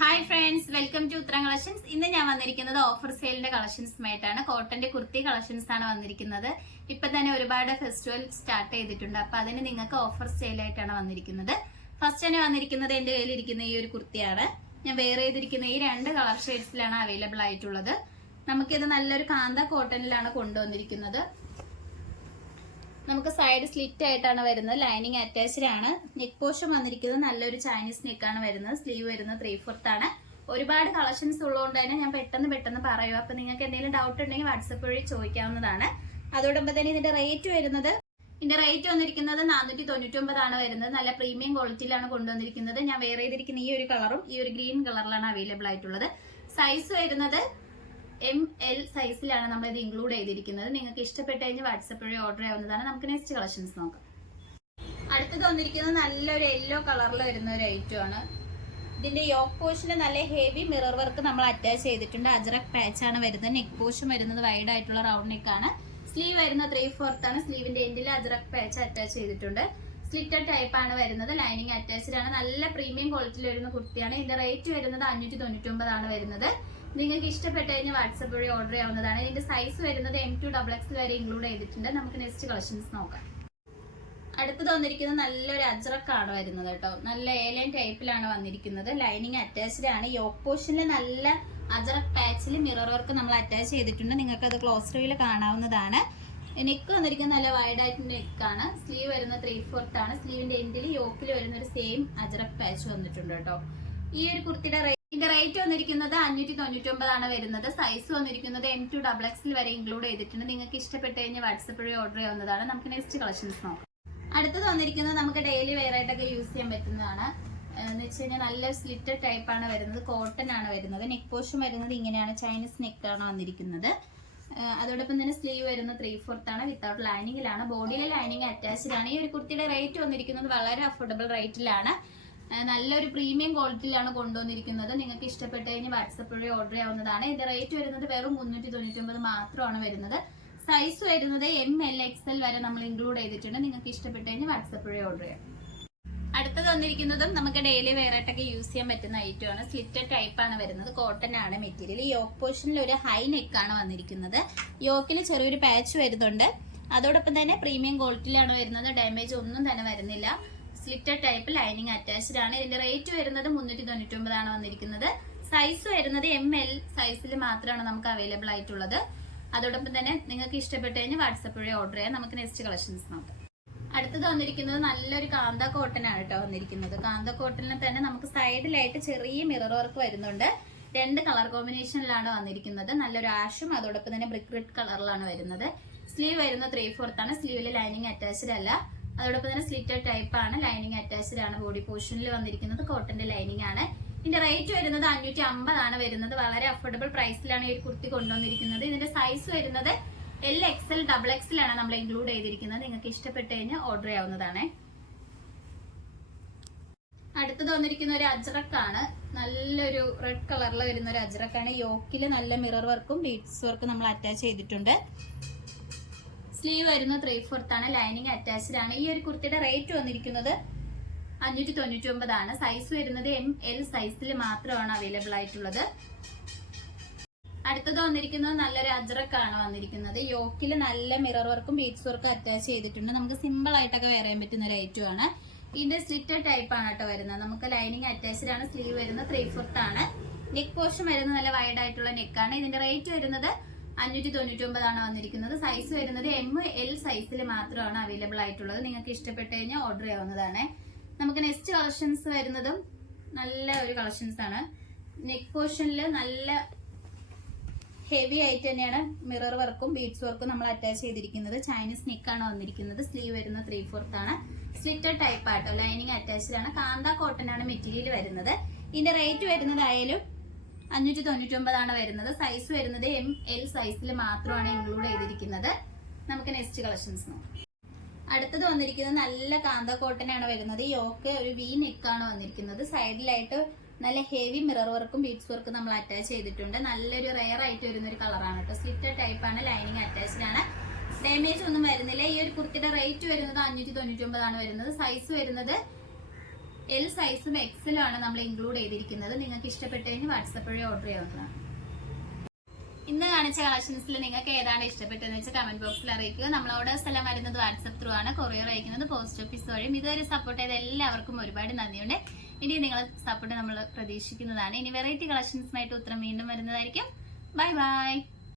Hi friends, welcome to ഉത്തരം collections. ഇന്ന് ഞാൻ വന്നിരിക്കുന്നത് ഓഫർ സെയിലിന്റെ കളക്ഷൻസുമായിട്ടാണ്. കോട്ടന്റെ കുർത്തി കളക്ഷൻസ് ആണ് വന്നിരിക്കുന്നത്. ഇപ്പൊ തന്നെ ഒരുപാട് ഫെസ്റ്റിവൽ സ്റ്റാർട്ട് ചെയ്തിട്ടുണ്ട്. അപ്പൊ അതിന് നിങ്ങൾക്ക് ഓഫർ സെയിലായിട്ടാണ് വന്നിരിക്കുന്നത്. ഫസ്റ്റ് തന്നെ വന്നിരിക്കുന്നത് എന്റെ കയ്യിലിരിക്കുന്ന ഈ ഒരു കുർത്തിയാണ്. ഞാൻ വെയർ ചെയ്തിരിക്കുന്ന ഈ രണ്ട് കളർ ഷെയ്ഡ്സിലാണ് അവൈലബിൾ ആയിട്ടുള്ളത്. നമുക്കിത് നല്ലൊരു കാന്ത കോട്ടണിലാണ് കൊണ്ടുവന്നിരിക്കുന്നത്. നമുക്ക് സൈഡ് സ്ലിറ്റ് ആയിട്ടാണ് വരുന്നത്. ലൈനിങ് അറ്റാച്ച്ഡ് ആണ്. നെക്ക് പോർഷൻ വന്നിരിക്കുന്നത് നല്ലൊരു ചൈനീസ് നെക്കാണ് വരുന്നത്. സ്ലീവ് വരുന്നത് 3/4 ആണ്. ഒരുപാട് കളക്ഷൻസ് ഉള്ളതുകൊണ്ട് തന്നെ ഞാൻ പെട്ടെന്ന് പറയുക. അപ്പൊ നിങ്ങൾക്ക് എന്തെങ്കിലും ഡൗട്ട് ഉണ്ടെങ്കിൽ വാട്സപ്പ് വഴി ചോദിക്കാവുന്നതാണ്. അതോടൊപ്പം തന്നെ ഇതിന്റെ റേറ്റ് വന്നിരിക്കുന്നത് 499 ആണ് വരുന്നത്. നല്ല പ്രീമിയം ക്വാളിറ്റിയിലാണ് കൊണ്ടുവന്നിരിക്കുന്നത്. ഞാൻ വെയർ ചെയ്തിരിക്കുന്ന ഈ ഒരു കളറും ഈ ഒരു ഗ്രീൻ കളറിലാണ് അവൈലബിൾ ആയിട്ടുള്ളത്. സൈസ് വരുന്നത് ML സൈസിലാണ് നമ്മൾ ഇത് ഇൻക്ലൂഡ് ചെയ്തിരിക്കുന്നത്. നിങ്ങൾക്ക് ഇഷ്ടപ്പെട്ട് കഴിഞ്ഞ് വാട്സപ്പ് വഴി ഓർഡർ ചെയ്യാവുന്നതാണ്. നമുക്ക് നെക്സ്റ്റ് കളക്ഷൻസ് നോക്കാം. അടുത്തത് വന്നിരിക്കുന്നത് നല്ലൊരു യെല്ലോ കളറിൽ വരുന്ന ഒരു ഐറ്റം ആണ്. ഇതിന്റെ യോക്ക് പോർഷന് നല്ല ഹെവി മിറർ വർക്ക് നമ്മൾ അറ്റാച്ച് ചെയ്തിട്ടുണ്ട്. അജറക് പാച്ച് ആണ് വരുന്നത്. നെക്ക് പോർഷൻ വരുന്നത് വൈഡ് ആയിട്ടുള്ള റൗണ്ട് നെക്ക് ആണ്. സ്ലീവ് വരുന്നത് 3/4 ആണ്. സ്ലീവിന്റെ എൻഡിൽ അജറക് പാച്ച് അറ്റാച്ച് ചെയ്തിട്ടുണ്ട്. സ്ലിറ്റഡ് ടൈപ്പ് ആണ് വരുന്നത്. ലൈനിങ് അറ്റാച്ച്ഡ് ആണ്. നല്ല പ്രീമിയം ക്വാളിറ്റിയിൽ വരുന്ന കുർത്തിയാണ്. ഇതിന്റെ റേറ്റ് വരുന്നത് 599 ആണ് വരുന്നത്. നിങ്ങൾക്ക് ഇഷ്ടപ്പെട്ട് കഴിഞ്ഞാൽ വാട്സപ്പ് വഴി ഓർഡർ ചെയ്യാവുന്നതാണ്. ഇതിന്റെ സൈസ് വരുന്നത് M2XX വരെ ഇൻക്ലൂഡ് ചെയ്തിട്ടുണ്ട്. നമുക്ക് നെക്സ്റ്റ് കളക്ഷൻസ് നോക്കാം. അടുത്തത് വന്നിരിക്കുന്നത് നല്ലൊരു അജ്രക്കാണ് വരുന്നത് കേട്ടോ. നല്ല ഏലൈൻ ടൈപ്പിലാണ് വന്നിരിക്കുന്നത്. ലൈനിങ് അറ്റാച്ച്ഡ് ആണ്. യോക്ക് പോർഷനിൽ നല്ല അജ്രക് പാച്ചിൽ മിറർ വർക്ക് നമ്മൾ അറ്റാച്ച് ചെയ്തിട്ടുണ്ട്. നിങ്ങൾക്ക് അത് ക്ലോസ് റിവ്യൂല് കാണാവുന്നതാണ്. നെക്ക് വന്നിരിക്കുന്നത് നല്ല വൈഡ് ആയിട്ട് നെക്കാണ്. സ്ലീവ് വരുന്നത് 3/4 ആണ്. സ്ലീവിന്റെ എൻഡിൽ യോക്കിൽ വരുന്ന ഒരു സെയിം അജ്രക് പാച്ച് വന്നിട്ടുണ്ട് കേട്ടോ. ഈ ഒരു കുർത്തിയുടെ റേറ്റ് വന്നിരിക്കുന്നത് 599 ആണ് വരുന്നത്. സൈസ് വന്നിരിക്കുന്നത് M2XX വരെ ഇൻക്ലൂഡ് ചെയ്തിട്ടുണ്ട്. നിങ്ങൾക്ക് ഇഷ്ടപ്പെട്ട് കഴിഞ്ഞാൽ വാട്സപ്പ് വഴി ഓർഡർ ചെയ്യാവുന്നതാണ്. നമുക്ക് നെക്സ്റ്റ് കളക്ഷൻസ് നോക്കാം. അടുത്തത് വന്നിരിക്കുന്നത് നമുക്ക് ഡെയിലി വെയർ ആയിട്ടൊക്കെ യൂസ് ചെയ്യാൻ പറ്റുന്നതാണ്. എന്ന് വെച്ച് കഴിഞ്ഞാൽ നല്ല സ്ലിറ്റഡ് ടൈപ്പ് ആണ് വരുന്നത്. കോട്ടൺ ആണ് വരുന്നത്. നെക്ക് പോർഷൻ വരുന്നത് ഇങ്ങനെയാണ്. ചൈനീസ് നെക്കാണ് വന്നിരിക്കുന്നത്. അതോടൊപ്പം തന്നെ സ്ലീവ് വരുന്നത് 3/4 ആണ്. വിത്തൗട്ട് ലൈനിങ്ങിലാണ്. ബോഡിയിലെ ലൈനിങ് അറ്റാച്ച്ഡ് ആണ്. ഈ ഒരു കുർത്തിയുടെ റേറ്റ് വന്നിരിക്കുന്നത് വളരെ അഫോർഡബിൾ റേറ്റിലാണ്. നല്ലൊരു പ്രീമിയം ക്വാളിറ്റിയിലാണ് കൊണ്ടുവന്നിരിക്കുന്നത്. നിങ്ങൾക്ക് ഇഷ്ടപ്പെട്ട് കഴിഞ്ഞ് വാട്സപ്പ് വഴി ഓർഡർ ചെയ്യാവുന്നതാണ്. ഇതിന്റെ റേറ്റ് വരുന്നത് വെറും 399 മാത്രമാണ് വരുന്നത്. സൈസ് വരുന്നത് MLXL വരെ നമ്മൾ ഇൻക്ലൂഡ് ചെയ്തിട്ടുണ്ട്. നിങ്ങൾക്ക് ഇഷ്ടപ്പെട്ട് കഴിഞ്ഞ് വാട്സപ്പ് വഴി ഓർഡർ ചെയ്യാം. അടുത്തത് വന്നിരിക്കുന്നതും നമുക്ക് ഡെയിലി വെയർ ആയിട്ടൊക്കെ യൂസ് ചെയ്യാൻ പറ്റുന്ന ഐറ്റം ആണ്. സ്ലിറ്റഡ് ടൈപ്പ് ആണ് വരുന്നത്. കോട്ടൺ ആണ് മെറ്റീരിയൽ. യോക്ക് പോർഷനിൽ ഒരു ഹൈ നെക്കാണ് വന്നിരിക്കുന്നത്. യോക്കിൽ ചെറിയൊരു പാച്ച് വരുന്നുണ്ട്. അതോടൊപ്പം തന്നെ പ്രീമിയം ക്വാളിറ്റിയിലാണ് വരുന്നത്. ഡാമേജ് ഒന്നും തന്നെ വരുന്നില്ല. സ്ലിറ്റഡ് ടൈപ്പ് ലൈനിങ് അറ്റാച്ച്ഡ് ആണ്. ഇതിന്റെ റേറ്റ് വരുന്നത് 399 ആണ് വന്നിരിക്കുന്നത്. സൈസ് വരുന്നത് ML സൈസിൽ മാത്രമാണ് നമുക്ക് അവൈലബിൾ ആയിട്ടുള്ളത്. അതോടൊപ്പം തന്നെ നിങ്ങൾക്ക് ഇഷ്ടപ്പെട്ട് കഴിഞ്ഞാൽ വാട്സപ്പ് വഴി ഓർഡർ ചെയ്യാം. നമുക്ക് നെക്സ്റ്റ് കളക്ഷൻസ് നോക്കാം. അടുത്തത് വന്നിരിക്കുന്നത് നല്ലൊരു കാന്ത കോട്ടൺ ആണ് കേട്ടോ വന്നിരിക്കുന്നത്. കാന്ത കോട്ടണിൽ തന്നെ നമുക്ക് സൈഡിലായിട്ട് ചെറിയ മിറർ വർക്ക് വരുന്നുണ്ട്. രണ്ട് കളർ കോമ്പിനേഷനിലാണ് വന്നിരിക്കുന്നത്. നല്ലൊരു ആഷും അതോടൊപ്പം തന്നെ ബ്രിക്ക് റെഡ് കളറിലാണ് വരുന്നത്. സ്ലീവ് വരുന്നത് 3/4 ആണ്. സ്ലീവിൽ ലൈനിങ് അറ്റാച്ച്ഡ് അല്ല. അതോടൊപ്പം തന്നെ സ്ലിറ്റഡ് ടൈപ്പ് ആണ്. ലൈനിങ് അറ്റാച്ച്ഡ് ആണ്. ബോഡി പോർഷനിൽ വന്നിരിക്കുന്നത് കോട്ടന്റെ ലൈനിങ് ആണ്. ഇതിന്റെ റേറ്റ് വരുന്നത് 550 ആണ് വരുന്നത്. വളരെ അഫോർഡബിൾ പ്രൈസിലാണ് ഈ ഒരു കുർത്തി കൊണ്ടുവന്നിരിക്കുന്നത്. ഇതിന്റെ സൈസ് വരുന്നത് LXL XX ആണ് നമ്മൾ ഇൻക്ലൂഡ് ചെയ്തിരിക്കുന്നത്. നിങ്ങൾക്ക് ഇഷ്ടപ്പെട്ട് കഴിഞ്ഞാൽ ഓർഡർ ചെയ്യാവുന്നതാണ്. അടുത്തത് വന്നിരിക്കുന്ന ഒരു അജ്രക്കാണ്. നല്ലൊരു റെഡ് കളറിൽ വരുന്ന ഒരു അജ്രക്കാണ്. യോക്കിൽ നല്ല മിറർ വർക്കും ബീഡ്സ് വർക്കും നമ്മൾ അറ്റാച്ച് ചെയ്തിട്ടുണ്ട്. സ്ലീവ് വരുന്നത് 3/4 ആണ്. ലൈനിങ് അറ്റാച്ച്ഡ് ആണ്. ഈ ഒരു കുർത്തിയുടെ റേറ്റ് വന്നിരിക്കുന്നത് 599 ആണ്. സൈസ് വരുന്നത് ML സൈസിൽ മാത്രമാണ് അവൈലബിൾ ആയിട്ടുള്ളത്. അടുത്തത് വന്നിരിക്കുന്നത് നല്ലൊരു അജ്രക്കാണ് വന്നിരിക്കുന്നത്. യോക്കിൽ നല്ല മിറർ വർക്കും ബീഡ്സ് വർക്കും അറ്റാച്ച് ചെയ്തിട്ടുണ്ട്. നമുക്ക് സിമ്പിൾ ആയിട്ടൊക്കെ വെയർ ചെയ്യാൻ പറ്റുന്ന ഒരു ഐറ്റം ആണ്. ഇതിന്റെ സ്ലിറ്റഡ് ടൈപ്പ് ആണ് കേട്ടോ വരുന്നത്. നമുക്ക് ലൈനിങ് അറ്റാച്ച്ഡ് ആണ്. സ്ലീവ് വരുന്നത് 3/4 ആണ്. നെക്ക് പോർഷൻ വരുന്നത് നല്ല വൈഡ് ആയിട്ടുള്ള നെക്കാണ്. ഇതിന്റെ റേറ്റ് വരുന്നത് 599 ആണ് വന്നിരിക്കുന്നത്. സൈസ് വരുന്നത് ML സൈസിൽ മാത്രമാണ് അവൈലബിൾ ആയിട്ടുള്ളത്. നിങ്ങൾക്ക് ഇഷ്ടപ്പെട്ട് കഴിഞ്ഞാൽ ഓർഡർ ചെയ്യാവുന്നതാണ്. നമുക്ക് നെക്സ്റ്റ് കളക്ഷൻസ് വരുന്നതും നല്ല ഒരു കളക്ഷൻസ് ആണ്. നെക്ക് പോർഷനിൽ നല്ല ഹെവി ആയിട്ട് തന്നെയാണ് മിറർ വർക്കും ബീഡ്സ് വർക്കും നമ്മൾ അറ്റാച്ച് ചെയ്തിരിക്കുന്നത്. ചൈനീസ് നെക്കാണ് വന്നിരിക്കുന്നത്. സ്ലീവ് വരുന്നത് 3/4 ആണ്. സ്ലിറ്റഡ് ടൈപ്പ് ആട്ടോ. ലൈനിങ് അറ്റാച്ച്ഡ് ആണ്. കാന്ത കോട്ടൺ ആണ് മെറ്റീരിയൽ വരുന്നത്. ഇതിന്റെ റേറ്റ് വരുന്നത് 599 ആണ് വരുന്നത്. സൈസ് വരുന്നത് ML സൈസിൽ മാത്രമാണ് ഇൻക്ലൂഡ് ചെയ്തിരിക്കുന്നത്. നമുക്ക് നെക്സ്റ്റ് കളക്ഷൻസ് നോക്കാം. അടുത്തത് വന്നിരിക്കുന്നത് നല്ല കാന്ത കോട്ടൺ ആണ് വരുന്നത്. യോക്ക് ഒരു V നെക്കാണ് വന്നിരിക്കുന്നത്. സൈഡിലായിട്ട് നല്ല ഹെവി മിറർ വർക്കും ബീഡ്സ് വർക്കും നമ്മൾ അറ്റാച്ച് ചെയ്തിട്ടുണ്ട്. നല്ലൊരു റെയർ ആയിട്ട് വരുന്ന ഒരു കളറാണ് കേട്ടോ. സ്ലിറ്റഡ് ടൈപ്പ് ആണ്. ലൈനിങ് അറ്റാച്ച്ഡ് ആണ്. ഡാമേജ് ഒന്നും വരുന്നില്ല. ഈ ഒരു കുർത്തിയുടെ റേറ്റ് വരുന്നത് 599 ആണ് വരുന്നത്. സൈസ് വരുന്നത് എൽ സൈസും എക്സലും ആണ് നമ്മൾ ഇൻക്ലൂഡ് ചെയ്തിരിക്കുന്നത്. നിങ്ങൾക്ക് ഇഷ്ടപ്പെട്ടു കഴിഞ്ഞാൽ വാട്സപ്പ് വഴി ഓർഡർ ചെയ്യാവുന്നതാണ്. ഇന്ന് കാണിച്ച കളക്ഷൻസിൽ നിങ്ങൾക്ക് ഏതാണ് ഇഷ്ടപ്പെട്ടതെന്ന് വെച്ചാൽ കമന്റ് ബോക്സിൽ അറിയിക്കുക. നമ്മൾ ഓർഡേഴ്സ് എല്ലാം വരുന്നത് വാട്സപ്പ് ത്രൂ ആണ്, കൊറിയർ അയക്കുന്നത് പോസ്റ്റ് ഓഫീസ് വഴിയും. ഇതുവരെ സപ്പോർട്ട് ചെയ്ത എല്ലാവർക്കും ഒരുപാട് നന്ദിയുണ്ട്. ഇനി നിങ്ങളെ സപ്പോർട്ട് നമ്മൾ പ്രതീക്ഷിക്കുന്നതാണ്. ഇനി വെറൈറ്റി കളക്ഷൻസുമായിട്ട് ഉത്തരം വീണ്ടും വരുന്നതായിരിക്കും. Bye bye.